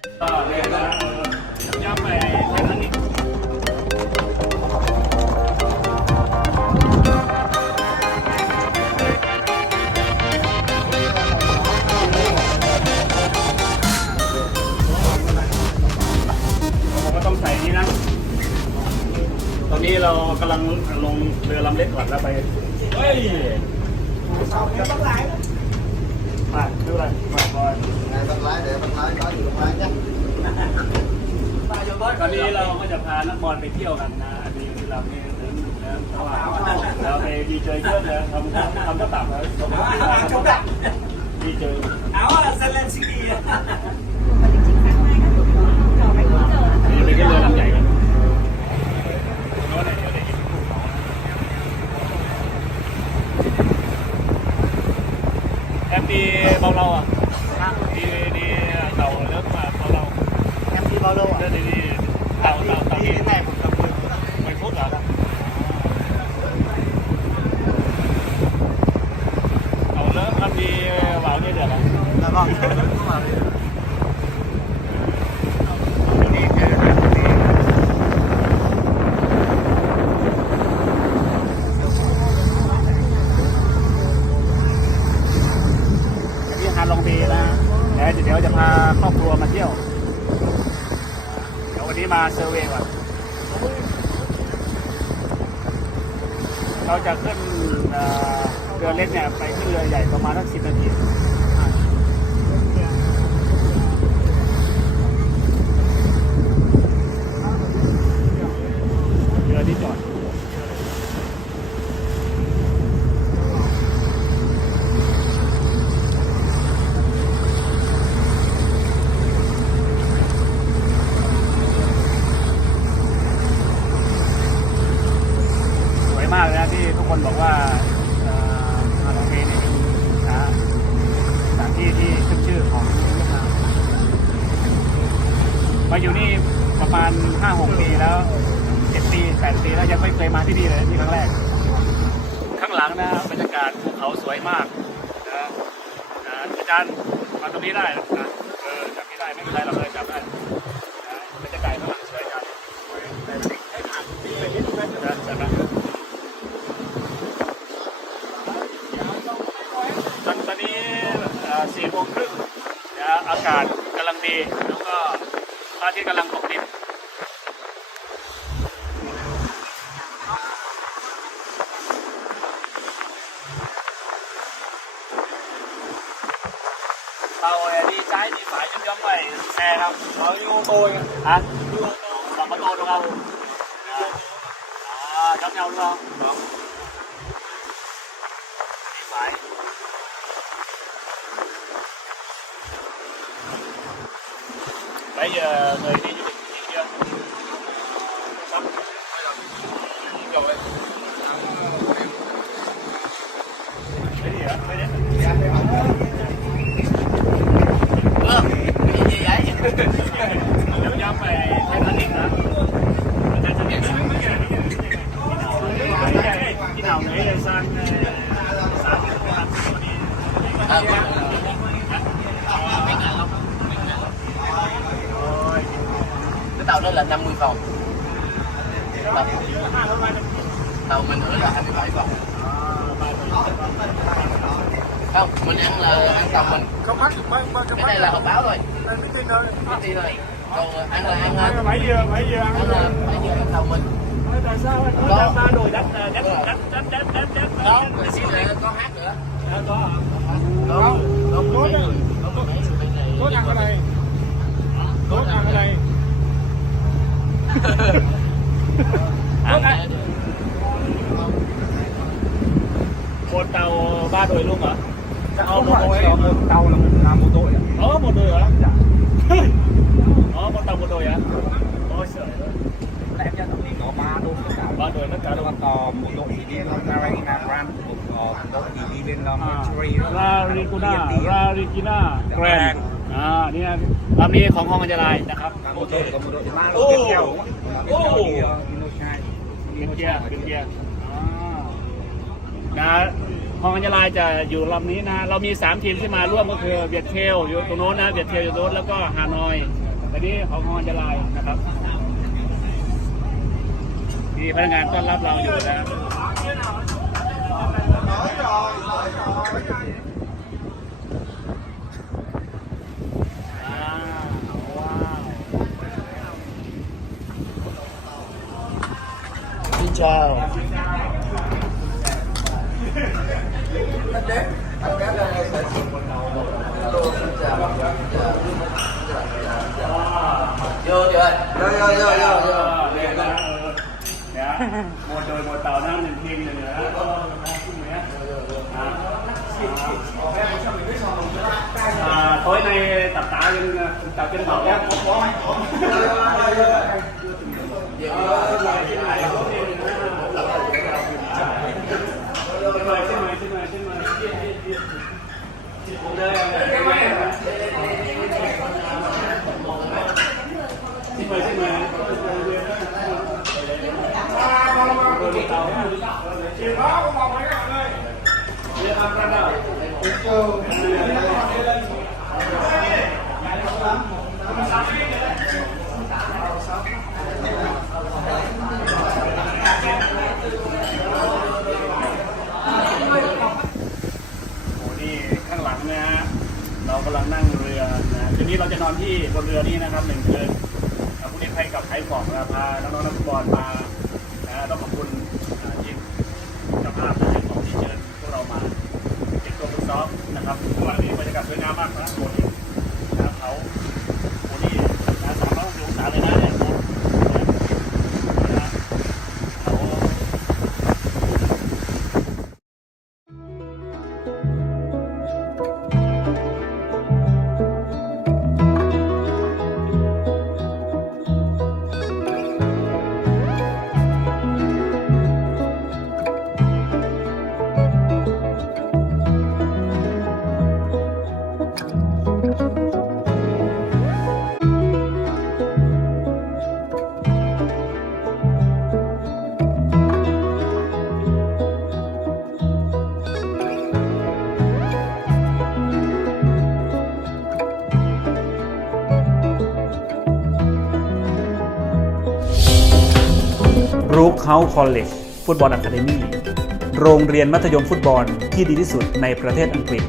ต้องใส่นี่นะตอนนี้เรากำลังลงเรือลำเล็กก่อนแล้วไป เฮ้ยไปไม่เป็นไรมาก่อน Này bắt lái để bắt lái có gì bắt lái nhé ตอนนี้เราก็จะพา นักบอลไปเที่ยวกันนะอันนี้เราเนี่ยนะเพราะว่าเราไปดีเจเยอะเลยทำทำก็ต่ำแล้วดีเจ áo là dân lên xích đi นี่ไปที่เรือลำใหญ่กันโน้นไหนเดี๋ยวได้ยินแอมดีเบาเราอะดีดีเต่าเลิกมาเบาเรา Em đi bao lâu เรื่อง ạ? ดีเต่าเต่าเต่า Đi ที่ thế này một tầm 10 phút ạ ไม่พูดเหรอเอาเลิกมันมีวาวนี่เดี๋ยวนะ Dạ vâng, em vẫn không vào đây được. นี่คืออัน นี้ฮาลองเบย์นะแล้วเดี๋ยวจะพาครอบครัวมาเที่ยว เดี๋ยววันนี้มาเซอร์เวย์ก่อนเราจะขึ้นเอ่อเรือเล็กเนี่ยไปขึ้นเรือใหญ่ประมาณสักสิบนาที เรือที่จอด สวยมากเลยนะที่ทุกคนบอกว่าเอ่อฮาลองเบย์เนี่ยเป็นนะสถานที่ที่ขึ้นชื่อของเวียดนามมา อยู่นี่ประมาณ5-6ปีแล้ว7ปี8ปีแล้วยังไม่เคยมาที่นี่เลยนี่ครั้งแรก ข้างหลังนะบรรยากาศภูเขาสวยมากนะนะอาจารย์มาตรงนี้ได้นะเออจับไม่ได้ไม่เป็นไรเราเลยจับได้บรรยากาศข้างหลังสวยอาจารย์สวยแต่ให้ผ่านที่ไปนิดนึงนะจับนะตอนตอนนี้สี่โมงครึ่งนะอากาศกำลังดีแล้วก็ อาทิตย์กำลังตกดินเราดีซ้ายดีฝ่ายย่อมย่อมไปแซ่ครับเราอยู่โตยฮะอยู่โตสองประตูตรงเราอ่าจับเงาดูเรา nãy giờ người đi du lịch gì chưa sắp rồi cái gì hả cái gì hả cái gì vậy đâu dám mày thấy nó điện hả Hãy subscribe cho kênh Ghiền Mì Gõ Để không bỏ lỡ những 50 phòng Tàu, tàu mình ở là 27 vòng không mình ăn là ăn tàu mình không hết mấy mấy cái này là hộp báo rồi ăn cái tin thôi cái rồi còn ăn là ăn ăn bảy giờ bảy giờ ăn là bảy giờ tàu tầm mình tại sao có ba đồi đánh đánh đánh đánh đánh đánh đánh đánh đó rồi xin lại có hát nữa có có có có có có có có có có có có có có có có อ่านได้โคตรเตาบ้าโดยลุงเหรอ จะเอาหมดเลยเหรอ เตาแล้วนาโมโตะอะอ๋อหมดเลยเหรอ จ้ะอ๋อหมดเตาหมดเลยอะโอ้ยเฉยเลย em cho thông tin có ba đôi tất cả ba đôi tất cả là có một đội đi lên Long Carolina Grand một đội đi lên Long Victory Rarikuna Rarikina Grand กุน่าราริกิน่าแกรนอ่านี่นะลำนี้ของห้องอัญญลายนะครับ một đội còn một đội thứ ba là Ô. tiếp theo tiếp Ô. theo thì uh, Inoshai เป็นเกียร์เป็นเกียร์อ่านะคลองอัญญลายจะอยู่ลำนี้นะ เรามี 3 ทีมที่มาร่วมก็คือเวียดเทลอยู่ตรงโน้นนะเวียดเทลอยู่ตรงโน้นแล้วก็ฮานอยแต่นี้ของคลองอัญญลายนะครับมีพนักงานต้อนรับเราอยู่นะอ่าว้าว พี่เจ้าเยอะเยอะเยอะเยอะเยอะเยอะเยอะ เรียนนะเออเนี่ยโมดโดยโมดเต่านั่งหนึ่ งทีมหนึ่งนะก็ขึ้นเนี้ยอ่าอ่า tối nay tập tạ trên tập trên tàu nhé xin mời xin mời xin mời xin mời xin mời xin mời โอ้นี่ข้างหลังนะฮะ เรากำลังนั่งเรือนะคืนนี้เราจะนอนที่บนเรือนี้นะครับหนึ่งคืนเราผู้นี้ใครกับไทยฟองนะพาน้องๆนักฟุตบอลมานะต้องขอบคุณ ซ้อมนะครับวันนี้บรรยากาศสวยงามมากนะโบนี่น รูคเฮาส์คอลเลจฟุตบอลอะคาเดมี่โรงเรียนมัธยมฟุตบอลที่ดีที่สุดในประเทศอังกฤษ